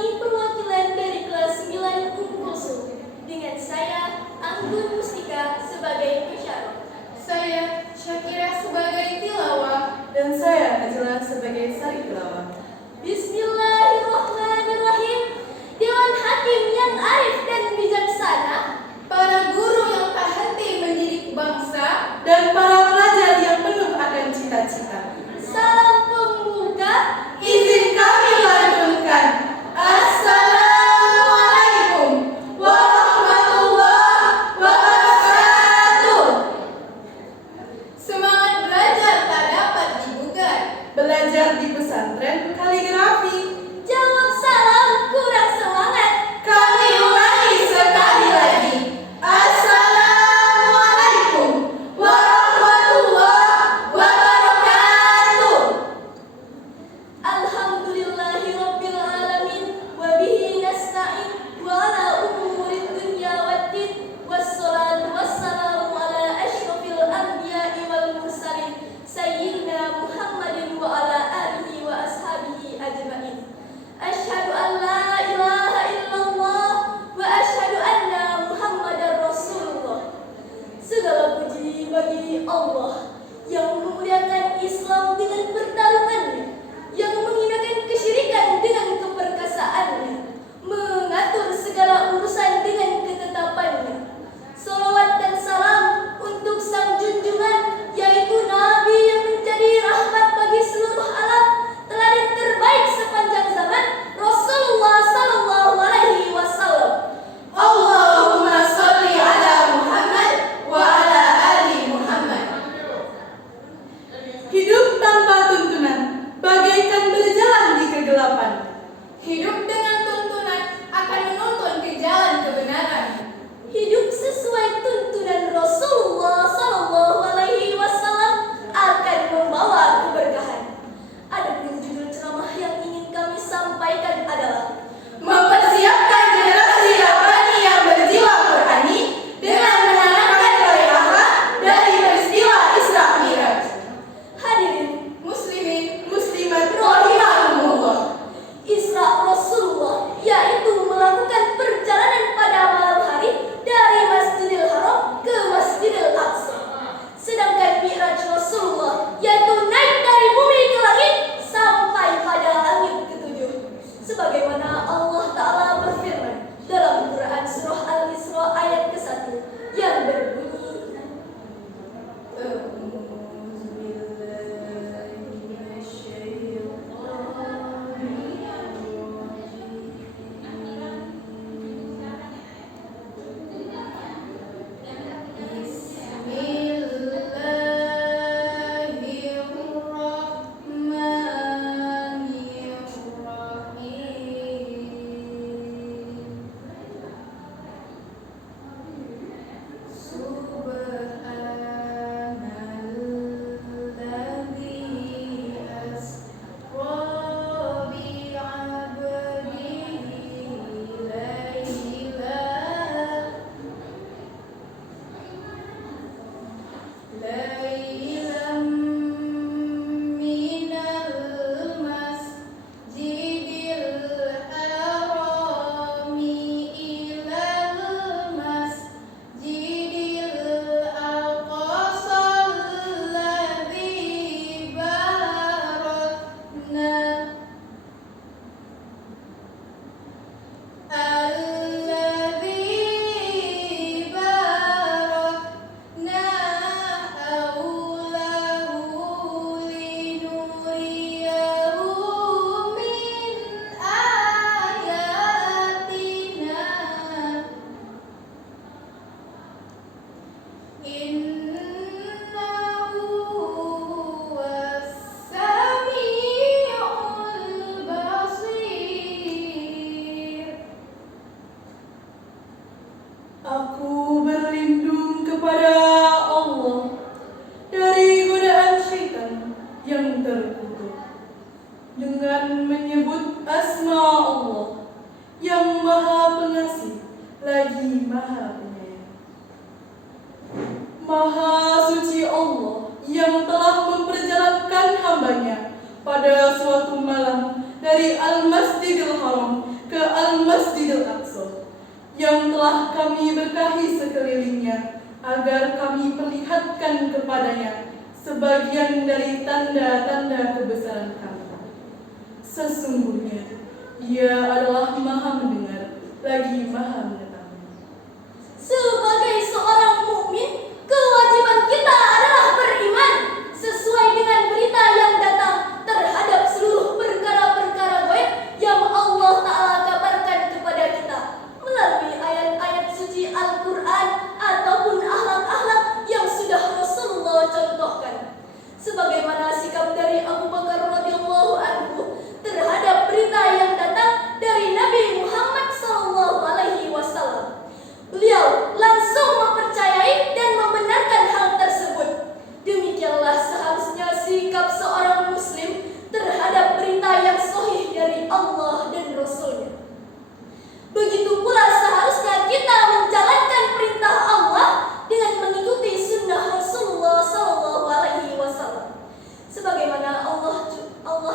kami perwakilan dari kelas 9 Unkulsum dengan saya Anggun Mustika sebagai pensyarah. Saya Syakira sebagai tilawah. Dan saya Najla sebagai sari tilawah. Bismillahirrahmanirrahim. Dewan Hakim yang arif dan bijaksana, Para guru yang tak henti mendidik bangsa. Dan para pelajar yang penuh akan cita-cita. salam pembuka. Izin kami lantunkan. Assalamualaikum warahmatullahi wabarakatuh. Semangat belajar tak dapat dibugar. Belajar di pesantren kaligrafi. Jawab salam kurang semangat. Kami ulangi sekali lagi. Assalamualaikum warahmatullahi wabarakatuh. Alhamdulillahirabbil alamin wa bihi nasta'in wa ala umurid dunya waddin wassalatu wassalamu ala asyrafil anbiya'i wal mursalin sayyidina Muhammadin wa ala alihi wa ashabihi ajma'in. Asyhadu an la ilaha illallah wa asyhadu anna Muhammadar Rasulullah. Segala puji bagi Allah yang memuliakan Islam dengan pertarungannya, yang menghinakan kesyirikan dengan keperkasaannya, mengatur segala urusan dengan ketetapannya. Salawat dan salam untuk sang junjungan, yaitu Nabi yang menjadi rahmat bagi seluruh alam, teladan terbaik sepanjang zaman, Rasulullah sallallahu alaihi wasallam. Allahumma sholli ala Muhammad wa ala ali Muhammad. Hidup tanpa tuntunan bagaikan berjalan di kegelapan. Hidup dengan tuntunan akan menuntun ke jalan kebenaran. Hidup sesuai tuntunan Rasulullah sallallahu alaihi wasallam akan membawa keberkahan. Adapun judul ceramah yang ingin kami sampaikan adalah Mempersiapkan generasi Rabbani yang berjiwa Qur'ani dengan menanamkan nilai akhlak dari peristiwa Isra Mi'raj. hadirin Muslimin, Muslimat rahimahumullah. Isra Rasulullah, yaitu melakukan perjalanan pada malam hari dari Masjidil Haram ke Masjidil Aqsa. Sedangkan Mi'raj Rasulullah, yaitu naik dari bumi ke langit sampai pada langit ketujuh. Sebagaimana Allah Ta'ala berfirman dalam Quran Surah Al-Isra ayat ke-1 yang berbunyi, Aku berlindung kepada Allah dari godaan syaitan yang terkutuk dengan menyebut asma Allah yang maha pengasih lagi maha penyayang. Maha suci Allah yang telah memperjalankan hambanya pada suatu malam dari Al-Masjidil Haram ke Masjidil Aqsa yang telah kami berkahi sekelilingnya, agar kami perlihatkan kepadanya sebagian dari tanda-tanda kebesaran kami. Sesungguhnya Ia adalah Maha Mendengar lagi Maha Mengetahui. Sebagai seorang mukmin, kewajiban kita adalah beriman sesuai dengan berita yang datang terhadap seluruh perkara-perkara gaib yang Allah Ta'ala kabarkan kepada kita melalui ayat-ayat suci Al-Quran ataupun akhlak-akhlak yang sudah Rasulullah contohkan. Sebagaimana sikap dari Abu Bakar radhiyallahu anhu terhadap berita yang datang dari Nabi Muhammad SAW. Beliau langsung mempercayai dan membenarkan hal tersebut. Demikianlah seharusnya sikap seorang muslim terhadap berita yang sahih dari Allah dan Rasul-Nya. Begitu pula seharusnya kita menjalankan perintah Allah dengan mengikuti sunnah Rasulullah SAW. Sebagaimana Allah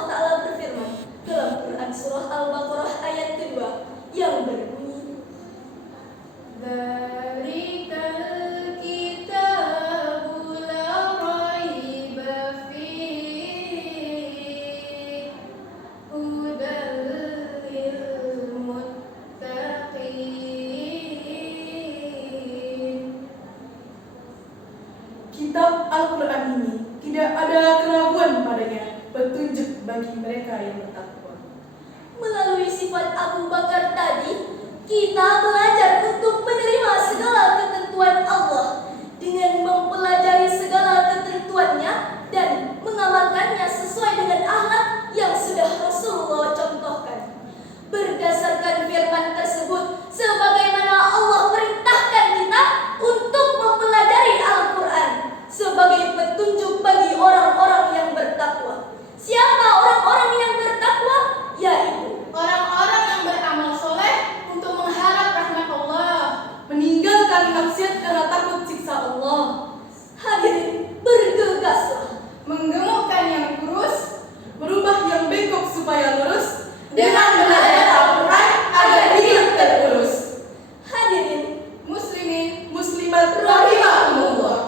Ta'ala berfirman dalam Quran surah Al-Baqarah ayat kedua yang berbunyi, Dzalikal kitabu la raiba fihi hudal lil muttaqin. Kitab Al-Quran ini tidak ada keraguan padanya, petunjuk bagi mereka yang bertakwa. melalui sifat Abu Bakar tadi, kita belajar untuk menerima segala ketentuan Allah dengan mempelajari segala ketentuannya dan mengamalkannya sesuai dengan akhlak yang sudah Rasulullah contohkan. Berdasarkan firman tersebut, sebagaimana Allah perintahkan kita untuk mempelajari Al-Quran sebagai petunjuk bagi orang-orang yang bertakwa. Siapa orang-orang yang bertakwa? Yaitu Orang-orang yang beramal soleh untuk mengharap rahmat Allah, Meninggalkan maksiat karena takut siksa Allah, hadirin, bergegaslah menggemukkan yang kurus, merubah yang bengkok supaya lurus, dengan belajar Al-Quran agar hidup terurus. Hadirin, muslimin, Muslimat rahimahumullah.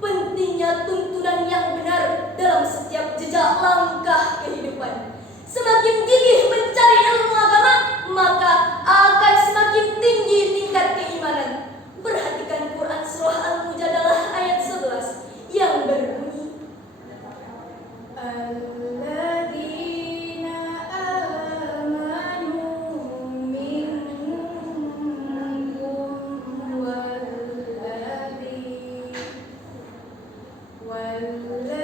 pentingnya tuntunan yang benar dalam setiap jejak langkah kehidupan. Semakin gigih mencari ilmu agama, maka akan semakin tinggi tingkat keimanan. Perhatikan Quran surah Al-Mujadalah ayat 11 yang berbunyi, alladzina amanu minkum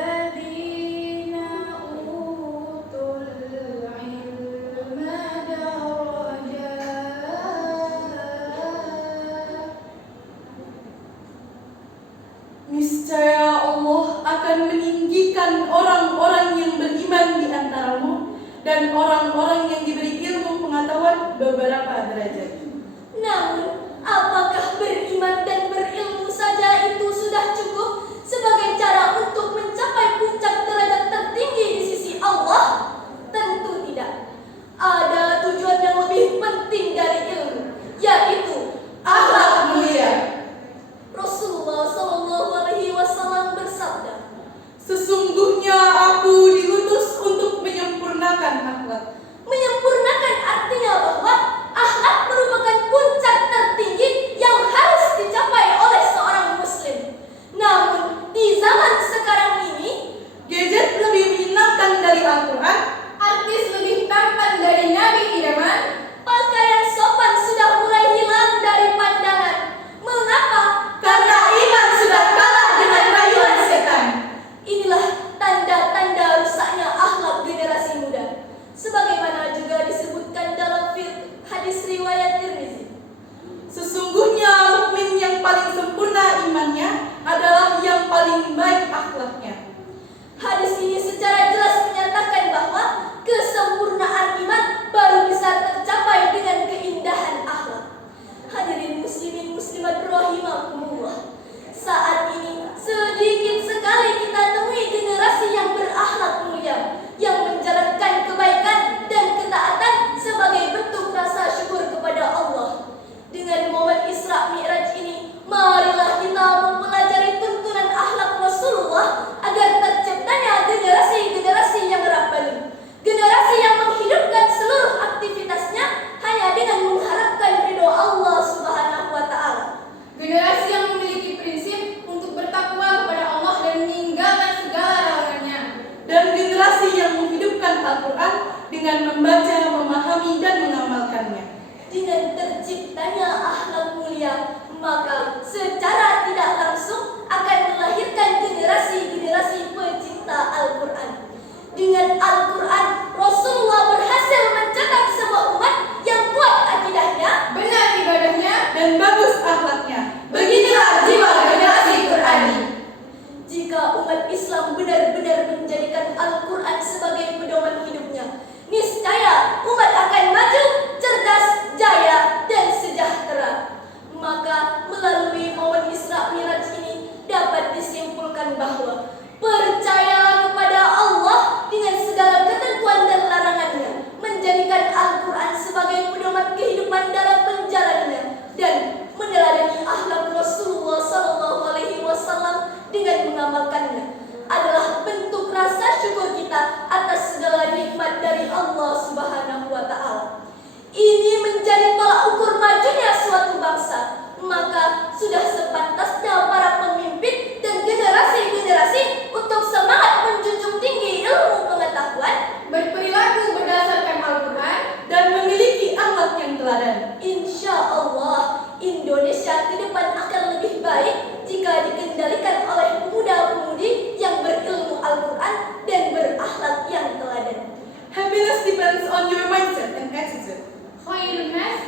walladzina utul ilma darajat. Niscaya Allah akan meninggikan orang-orang yang beriman di antaramu dan orang-orang yang diberi ilmu pengetahuan beberapa derajat. namun apakah beriman dan berilmu saja itu sudah cukup sebagai cara untuk mencapai puncak derajat tertinggi di sisi Allah? Tentu tidak. Ada tujuan yang lebih penting dari ilmu, yaitu Akhlak mulia. Rasulullah SAW bersabda, Sesungguhnya aku diutus untuk menyempurnakan akhlak. menyempurnakan artinya bahwa akhlak merupakan puncak tertinggi yang harus dicapai oleh seorang muslim. Namun dengan membaca, memahami, dan mengamalkannya. Dengan terciptanya akhlak mulia, maka secara tidak langsung akan melahirkan generasi-generasi pecinta Al-Quran. Dengan Al-Quran, Rasulullah berhasil mencetak sebuah umat yang kuat akidahnya, benar ibadahnya, dan bagus akhlaknya. beginilah jiwa generasi Qurani. Jika umat Islam benar-benar menjadikan Al-Quran sebagai pedoman hidupnya, niscaya umat akan maju, cerdas, jaya, dan sejahtera. Maka melalui momen Isra Miraj ini dapat disimpulkan bahwa percaya kepada Allah dengan segala ketentuan dan larangannya, menjadikan Al-Quran sebagai pedoman kehidupan dalam menjalaninya, dan meneladani akhlak Rasulullah SAW dengan mengamalkannya adalah bentuk rasa syukur kita atas segala nikmat dari Allah Subhanahu wa Ta'ala. Ini menjadi tolak ukur majunya suatu bangsa, maka sudah sepantasnya para pemimpin dan generasi-generasi untuk semangat menjunjung tinggi ilmu pengetahuan, Berperilaku berdasarkan Al-Quran, dan memiliki akhlak yang teladan. insya Allah Indonesia ke depan akan lebih baik jika dikendalikan oleh pemuda-pemudi yang berilmu Al-Quran dan berakhlak yang teladan. Happiness depends on your mindset and attitude. khairun nas